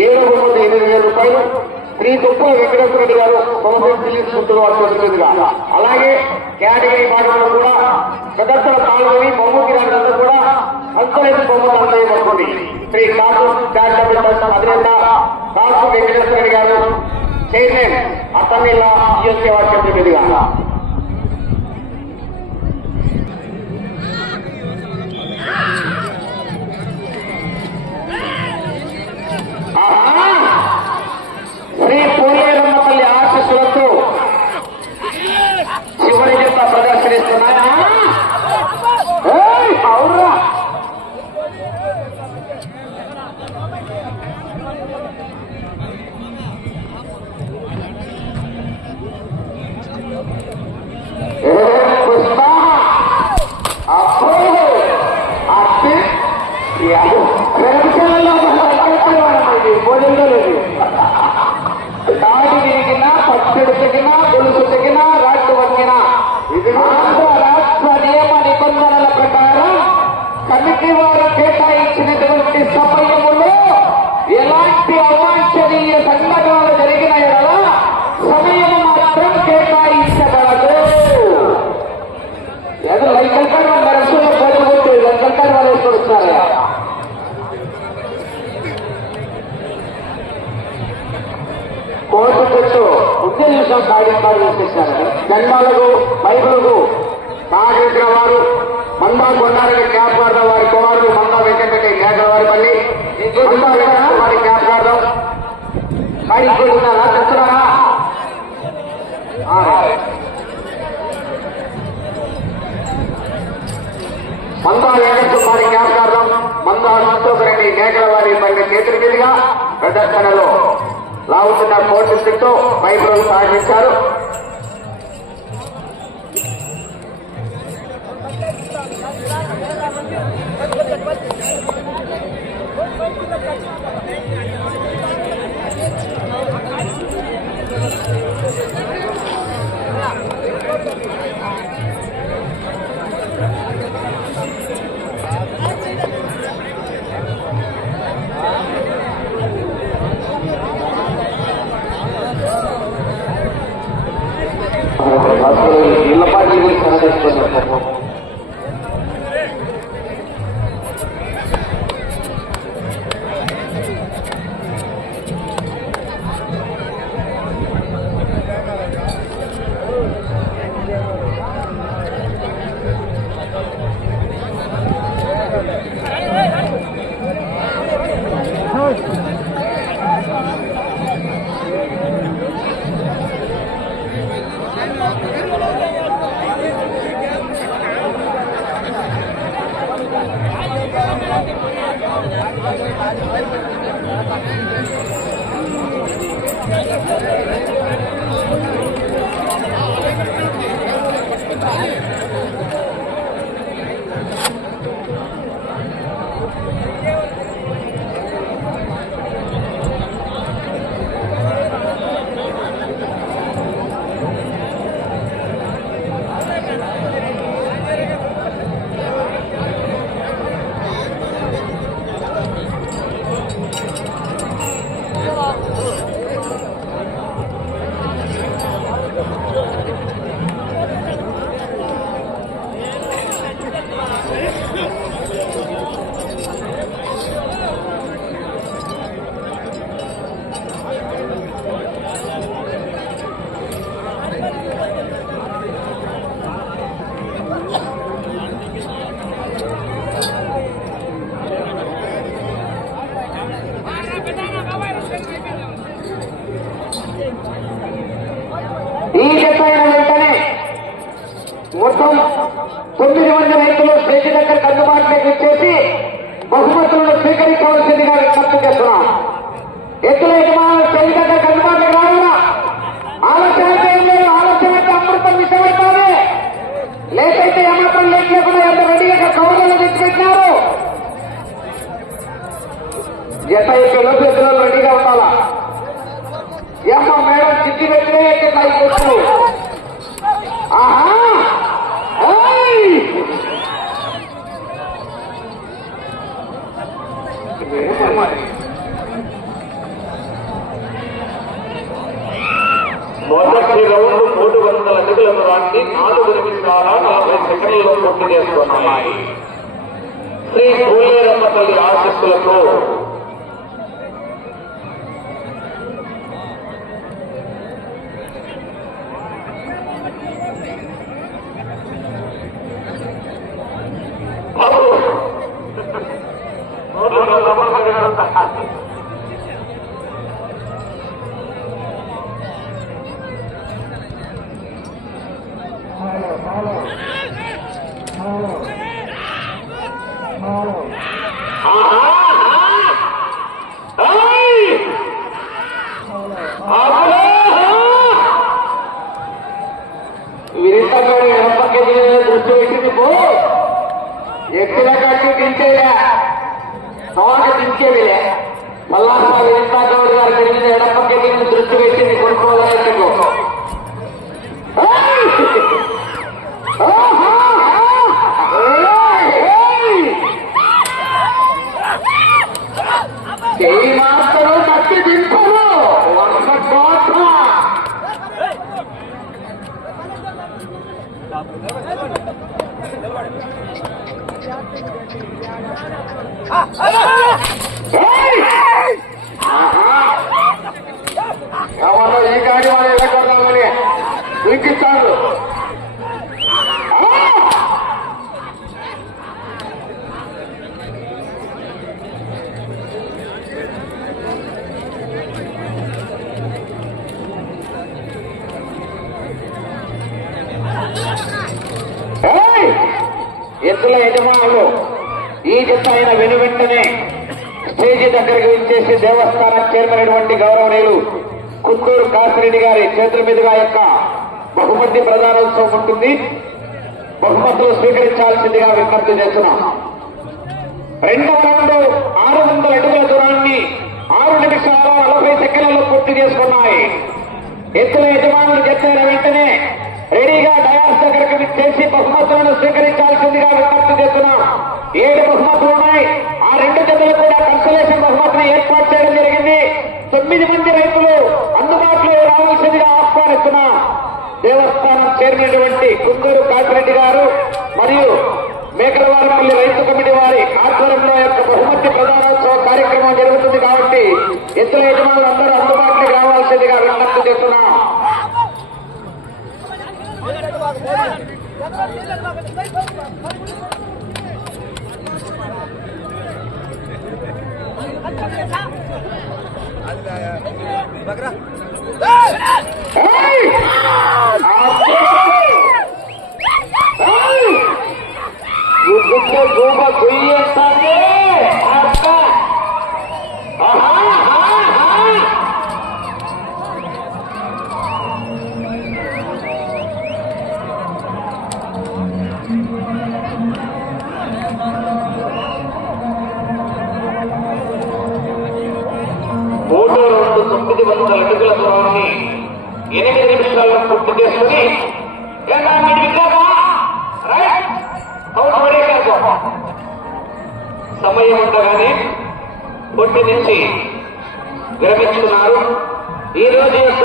7వ బహుమతి 8,000 రూపాయలు శ్రీ తుప్పల వెంకటేశ్వర రెడ్డి గారు సంస్కృతిగా. అలాగే కేటగిరీ భాగంలో కూడా ప్రదర్శన పాల్గొని బహుమతి రావడంతో కూడా పంచాయతీ బహుమతి అందజేయబడుతుంది. శ్రీ కాసు చారిటబుల్ ట్రస్ట్ అధినేత కాసు వెంకటేశ్వర రెడ్డి గారు చైర్మన్ అతనిల్లా సేవా కేంద్రం మీదుగా. శ్రీ పోలేరమ్మ తల్లి ఆశీస్సులతో చివరి జత ప్రదర్శనిస్తున్నాయా? అవునా? తాటి విరిగినా పచ్చడి తెగినా గొలుసు తెగినా రాట్టు వంగినా ఆంధ్ర రాష్ట్ర నియమ నిబంధనల ప్రకారం కమిటీ వారు కేటాయించినటువంటి సమయములో ఎలాంటి అవాంఛనీయ సంఘటనలు జరిగిన ఎడల సమయం మాత్రం కేటాయించగలదు. ఏదో లైకల్కాడు నరసులో పడిపోతే లైకల్కాడు వాళ్ళు వేసుకొస్తారా? కోర్టు చెట్టు ముందే చూసాం కార్యక్రమాలు వేసేసారు. జన్మాలకు బైబులకు సహకరించిన వారు మందా కొండారెడ్డి జ్ఞాపకార్థం, వారి కుమారులు మందా వెంకటరెడ్డి మేకలవారిపల్లి మందా వెంకట వారి జ్ఞాపకార్థం కార్యక్రమారా చెప్తున్నారా? మందా వెంకట వారి జ్ఞాపకార్థం మందా సంతోషరెడ్డి మేకలవారిపల్లి చేతుల మీదుగా ప్రదర్శనలో లావుతున్న కోర్టు చుట్టూ బైబుల్ సాగించారు. ఇళ్ల పార్టీ గురించి ఈ చెప్పైన వెంటనే మొత్తం 9 మంది రైతులు స్టేజ్ దగ్గర అందుబాటులోకి ఇచ్చేసి బహుమతులను స్వీకరించవలసిందిగా విజ్ఞప్తి చేస్తున్నాం. ఎత్తుల యజమానులు స్టేజ్ దగ్గర అందుబాటులోకి రావాలా? ఆలస్యం అయితే ఏం లేదు, ఆలస్యం అయితే అమృతం విషయమైతే లేకైతే ఏమాత్రం లేకుండా ఎంత రెడీగా కవర్లను తెచ్చిపెట్టినారు. జత పిల్లలు ఎత్తులలో రెడీగా ఉండాలా? ఏమో మేడం చిట్టి పెట్టినే కొట్టు. ఆహా మొదటి రౌండ్ 300 అడుగుల దూరాన్ని 4 నిమిషాల 40 సెకండ్లలో పూర్తి చేస్తున్నాయి. శ్రీ పోలేరమ్మ తల్లి ఆశీస్సులతో విరితగాడు ఎనపక్క దృష్టి పెట్టింది పో ఎక్కడ కట్టి దించేదా నోట దించేదిలే మళ్ళా విరితగౌడ్ గారు తెలియదు ఎడపక్క దృష్టి పెట్టింది కొనుక్కోవాలకు చెయ్యి మాత్రం కట్టి దింపరు వర్ష కోట ఏమన్నా ఈ గాడి వాళ్ళు ఎలా కొడదామని చూపిస్తాను. ఎద్దుల యజమానులు ఈ జత అయిన వెనువెంటనే స్టేజీ దగ్గరికి విచ్చేసి దేవస్థానం చైర్మన్ అయినటువంటి గౌరవనీయులు కుత్తూరు కాసిరెడ్డి గారి చేతుల మీదుగా యొక్క బహుమతి ప్రదానోత్సవం ఉంటుంది. బహుమతులు స్వీకరించాల్సిందిగా విజ్ఞప్తి చేస్తున్నాం. రెండవ రౌండ్ 600 అడుగుల దూరాన్ని 6 నిమిషాల 40 సెకండ్లలో పూర్తి చేసుకున్నాయి. ఎద్దుల యజమానులు చెప్పిన వెంటనే రెడీగా డయాస్ దగ్గరకు విచ్చేసి బహుమతులను స్వీకరించాల్సిందిగా విజ్ఞప్తి చేస్తున్నాం. 7 బహుమతులు ఉన్నాయి. ఆ 2 జతలు కూడా కన్సలేషన్ బహుమతిని ఏర్పాటు చేయడం జరిగింది. 9 మంది రైతులు అందుబాటులో రావాల్సిందిగా ఆహ్వానిస్తున్నాం. దేవస్థానం చైర్మన్ వంటి కుందూరు కాసిరెడ్డి గారు మరియు మేకలవారిపల్లి రైతు కమిటీ వారి ఆధ్వర్యంలో యొక్క బహుమతి ప్రధానోత్సవ కార్యక్రమం జరుగుతుంది కాబట్టి ఎద్దుల యజమానులు అందరూ అందుబాటులోకి రావాల్సిందిగా విజ్ఞప్తి చేస్తున్నాం. అడుగుల దూరాన్ని 8 నిమిషాల్లో పూర్తి చేసుకుని సమయం ఉండగానే పొట్టి నుంచి విరమిస్తున్నారు. ఈ రోజు యొక్క